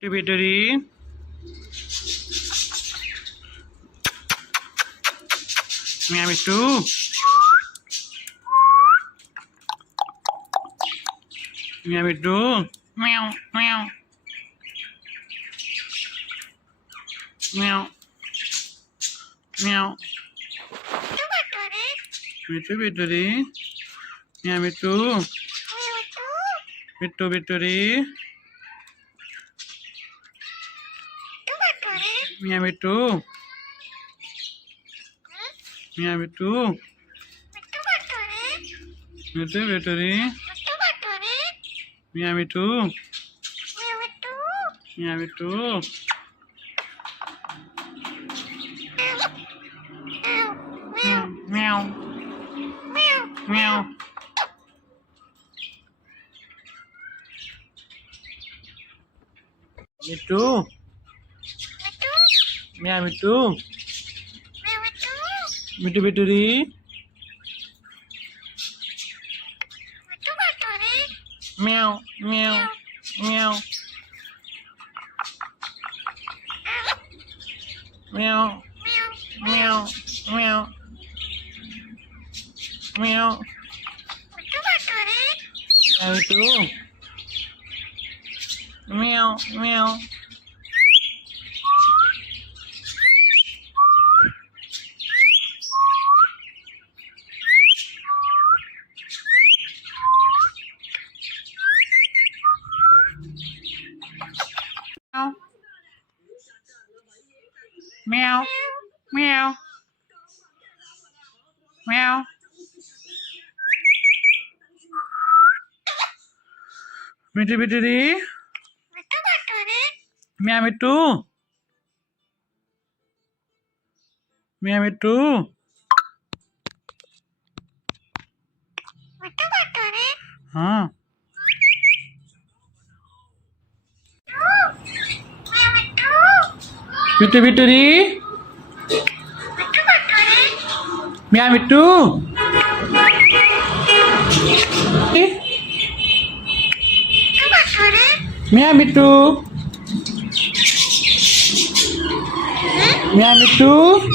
Tributary. Miami 2. Miami 2. Meow, meow. Meow. Meow. Tributary. Miami 2. Tributary. Miami 2. Miami 2. Tributary. Miami 2. Miami 2. Meow. Meow. Me too. Miami 2. Tributary. Meow. Meow. Meow. Meow. Meow. Meow. Meow. Miami 2. Meow. Meow. Meow. Meow. Meow. Tributary. Miami 2. Miami 2. हाँ Tributary. Miami 2. Miami 2. Miami 2.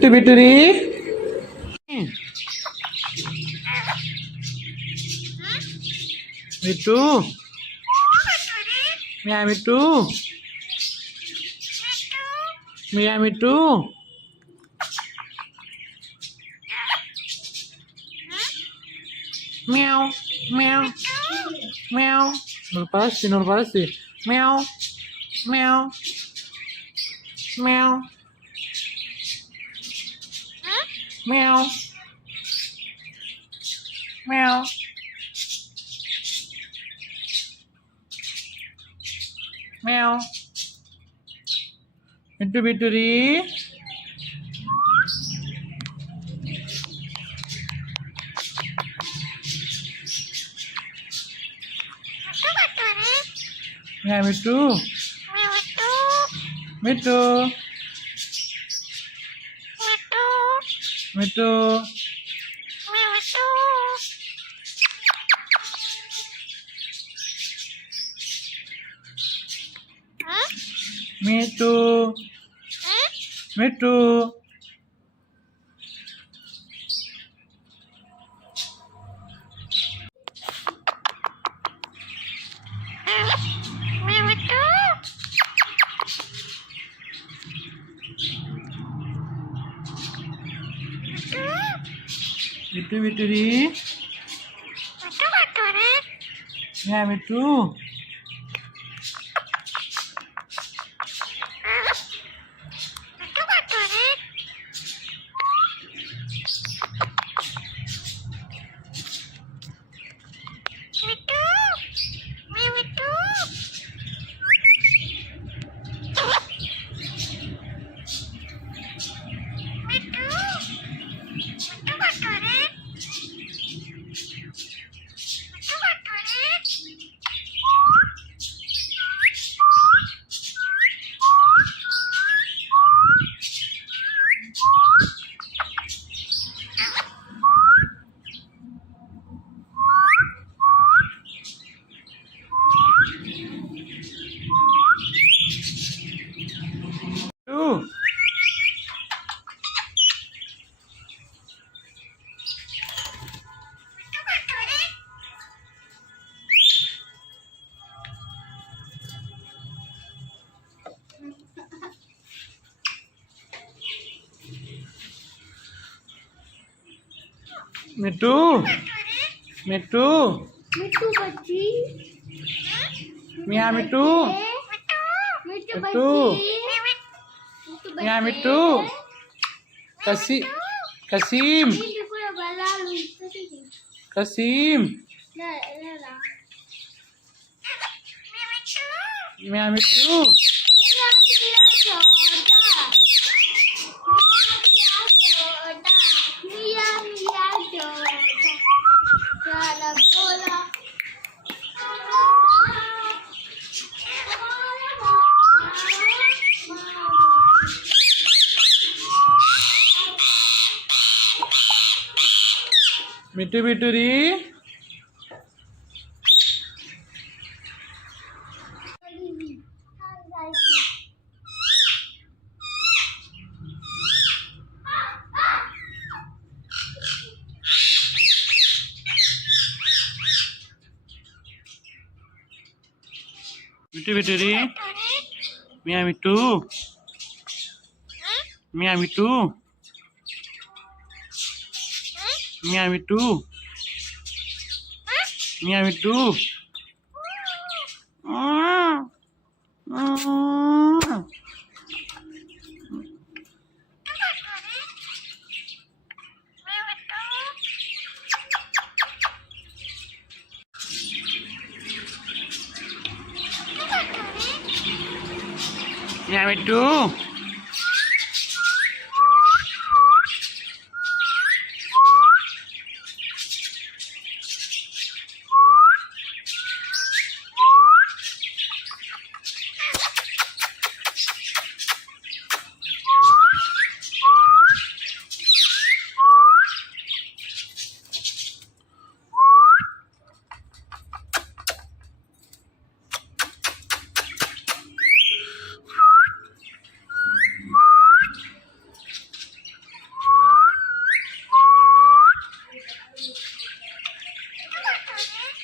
Tributary. Me too. Miami 2. Miami 2. Meow. Meow. Meow. No passi. Meow. Meow. Meow. Meow. Meow. Meow. Tributary. Miami 2. Me too. Me too. Me too. Me too. Tributary. Miami 2. मिट्टू मिट्टू मिट्टू बच्ची मियाँ मिट्टू मिट्टू मिट्टू बच्ची मियाँ मिट्टू कसीम कसीम मियाँ मिट्टू मिट्टू बिटूरी मिट्टू बिटूरी मियाँ मिट्टू मियाँ मिट्टू मियाँ मिट्टू मियाँ मिट्टू मियाँ मिट्टू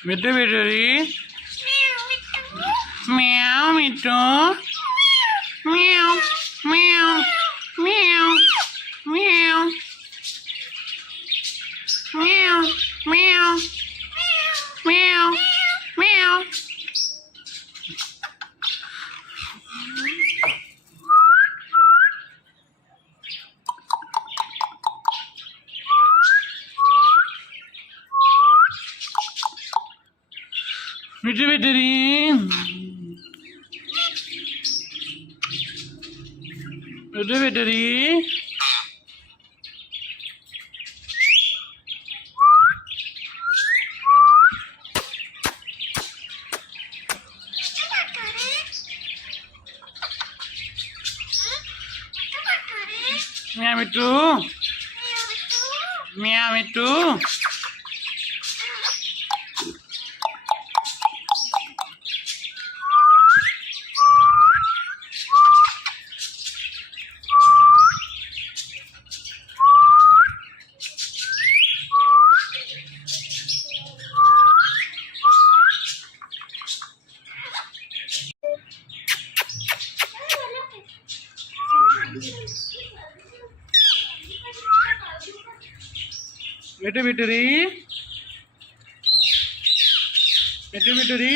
मिट्टू बिटूरी म्याऊ मिट्टू म्याऊ म्याऊ म्याऊ म्याऊ म्याऊ म्याऊ म्याऊ म्याऊ मिट्टू बिटूरी मिट्टू बिटूरी मियाँ मिट्टू मियाँ मिट्टू मिट्टू बिटूरी मिट्टू बिटूरी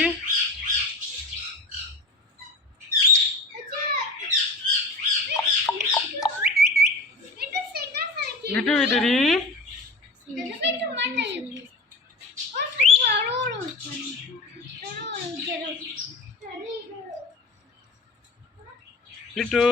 मिट्टू बिटूरी मिट्टू